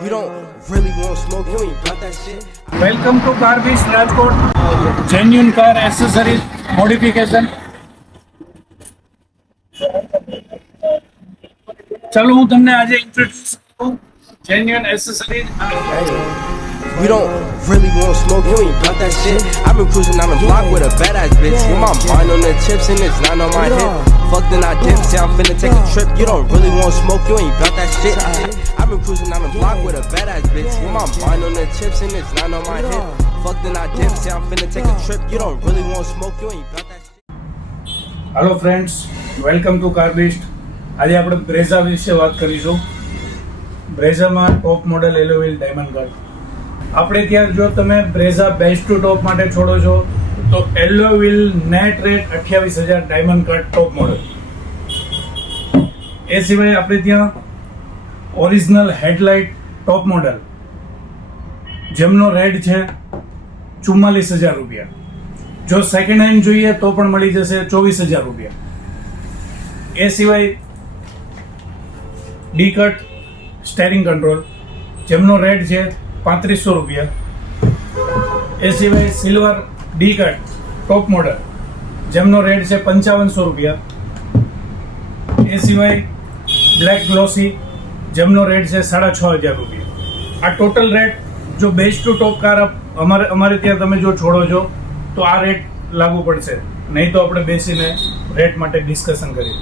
You don't really want smoke, you ain't got that shit. Welcome to Carbies Rajkot. Genuine car accessories modification. ચલો હું તમને આજે introduce કરું genuine accessories. You don't really want smoke, you ain't got that shit. I've been cruising down the block with a badass bitch. With my mind on the chips and it's not on my hip. Fuck then I dip, say I'm finna take a trip. You don't really want smoke, you ain't got that shit. I've been cruising down the block with a badass bitch. With my mind on the chips and it's not on my hip. Fuck then I dip, say I'm finna take a trip. You don't really want smoke, you ain't got that shit. Hello friends, welcome to Carbist. આજે આપણે Brezza વિશે વાત કરીશું. બ્રેઝામાં top model alloy wheel diamond cut. આપણે ત્યાં જો તમે બ્રેઝા બેસ્ટ ટુ ટોપ માટે છોડો છો તો alloy wheel net rate 28,000 diamond cut top model. એ સિવાય આપણે ત્યાં ઓરિજિનલ હેડલાઇટ ટોપ મોડેલ જેમનો રેટ છે 44,000 રૂપિયા. જો સેકન્ડ હેન્ડ જોઈએ તો પણ મળી જશે 24,000 રૂપિયા. એ સિવાય ડી કટ સ્ટેરિંગ કંટ્રોલ જેમનો રેટ છે 3500 રૂપિયા. એ સિવાય silver D cut top model જેમનો રેટ છે 5500 રૂપિયા. એ સિવાય બ્લેક ગ્લોસી જેમનો રેટ છે 6,500 રૂપિયા. આ ટોટલ રેટ જો બેસ્ટ ટુ ટોપ કાર અમારે ત્યાં તમે જો છોડો છો તો આ રેટ લાગુ પડશે, નહીં તો આપણે બેસીને રેટ માટે ડિસ્કશન કરીએ.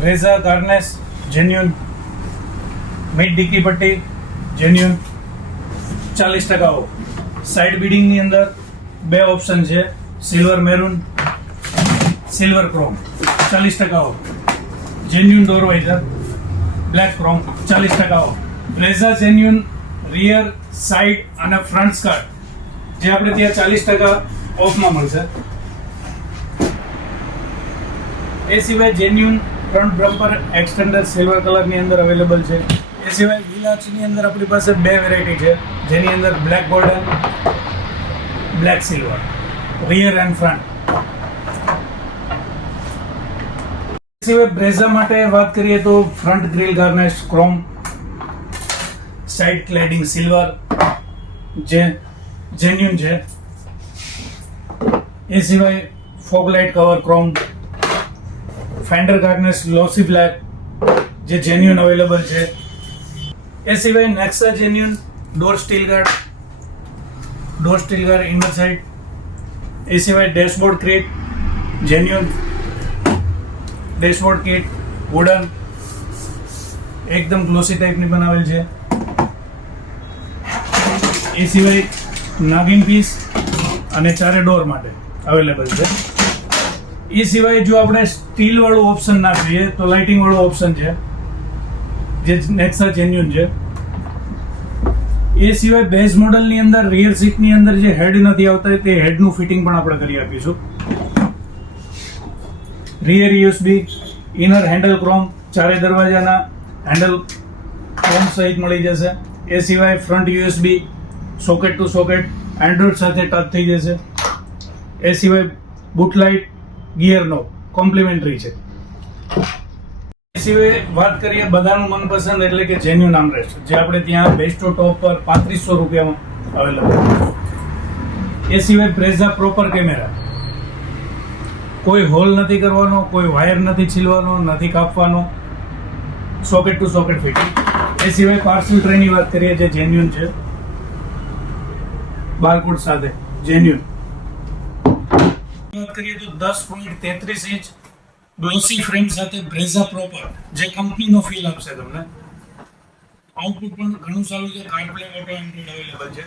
બ્રેઝા ગાર્નેસ જેન્યુઅન, મિડ ડિકી પટ્ટી જેન્યુઅન 40% ઓફ. સાઇડ બીડિંગની અંદર બે ઓપ્શન છે, silver maroon, silver chrome 40% off. Genuine door visor black chrome 40% off. Brezza genuine rear, side અને ફ્રન્ટ સ્કર્ટ જે આપણે ત્યાં 40% ઓફમાં મળશે. એ સિવાય genuine front bumper extender silver કલરની અંદર અવેલેબલ છે. એ સિવાય વ્હીલ આર્ચની અંદર આપણી પાસે બે વેરાયટી છે, જેની અંદર black golden, black silver, rear and front. એ સિવાય બ્રેઝા માટે વાત કરીએ તો front grill garnish chrome, side cladding silver જે જેન્યુઅન છે. એ સિવાય fog light cover chrome, fender garnish glossy black જે જેન્યુઅન અવેલેબલ છે. એ સિવાય Nexa genuine door steel guard inner side. એ સિવાય dashboard kit genuine, dashboard kit wooden એકદમ ગ્લોસી ટાઈપની બનાવેલ છે. એ સિવાય નાગિન પીસ અને ચારે ડોર માટે અવેલેબલ છે. એ સિવાય જો આપણે સ્ટીલ વાળું ઓપ્શન ના જોઈએ તો લાઇટિંગ વાળું ઓપ્શન છે જે નેક્સા જેન્યુઅન છે. એ સિવાય બેઝ મોડલની અંદર રિયર સીટની અંદર જે હેડ નથી આવતા તે હેડનું ફિટિંગ પણ આપણે કરી આપીશું. Rear USB, inner handle chrome, ચારે દરવાજાના હેન્ડલ ક્રોમ સહિત મળી જશે. એ સિવાય front USB socket to socket Android સાથે ટચ થઈ જશે. એ સિવાય બુટ લાઇટ, ગિયર નો કોમ્પ્લિમેન્ટરી છે. એ સિવાય વાત કરીએ બધાનું મનપસંદ એટલે કે જેન્યુઅન આર્મરેસ્ટ જે આપણે ત્યાં બેસ્ટ ટોપ પર 3500 રૂપિયામાં અવેલેબલ. એ સિવાય બ્રેઝા પ્રોપર કેમેરા, કોઈ હોલ નથી કરવાનો, કોઈ વાયર નથી છીલવાનો, નથી કાપવાનો, સોકેટ ટુ સોકેટ ફિટિંગ. એ સિવાય પાર્સલ ટ્રેની વાત કરીએ જે જેન્યુઅન છે, બારકોડ સાથે જેન્યુઅન. વાત કરીએ તો 10.33 ઇંચ ગ્લોસી ફ્રેમ સાથે બ્રેઝા પ્રોપર જે કંપનીનો ફીલ આપશે તમને. આઉટપુટ પણ ઘણું સારું છે, CarPlay ઓટો એન્ડ્રોઇડ અવેલેબલ છે.